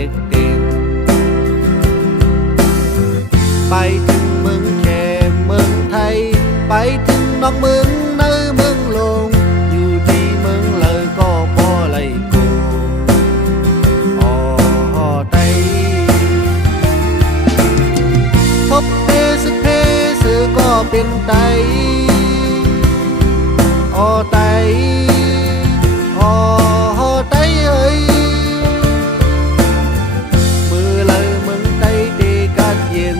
เด็กๆไปถึงเมืองแค่เมืองไทยไปถึงนอกเมืองเนื้อเมืองลงอยู่ที่เมืองเลยก็พอไหลกูไตทบเพสึกเพสึก็เป็นไตไตไตเอ้ยมือเลยเมืองไตเตกัดเย็น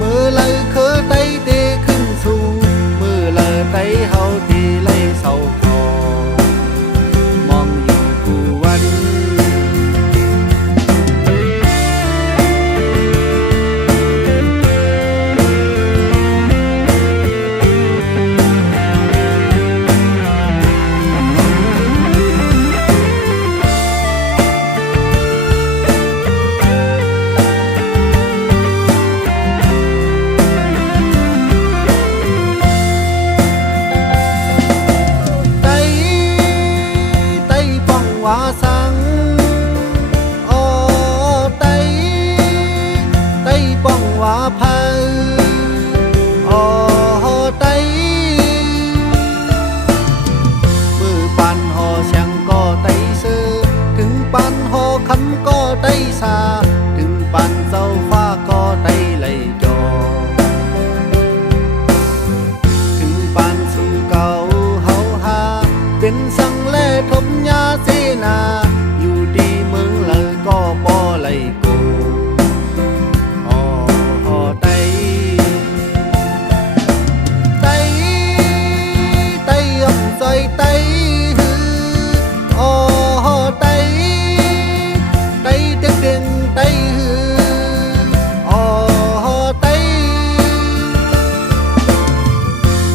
มือเลยเคอไตเตขึ้นสูงมือเลยไตเฮาที่ไล่เศร้าคอมองอยู่กูวันว่าสังไตป้องว่าพาไตมือปันหอเสียงก็ไตเสือถึงปันหอคำก็ไตสาถึงปันเจ้าฟ้าก็ไตไหลจอถึงปันสู่เก่าเฮาหาเป็นสังแลทบยาเสนาอยู่ดีเมืองเลยก็บ่ไหลกูไตอ่ำใจไตไตเด็กเด่นไต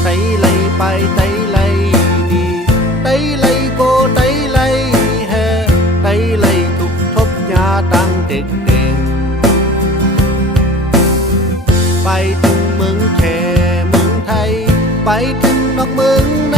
ไตไหลไปไตไหลดีไตไหลโกไตไหลแห่ไตไหลทุกทบยาตั้งเด็กเด่นไปถึงเมืองแค่เมืองไทยไปถึงนอกเมืองใน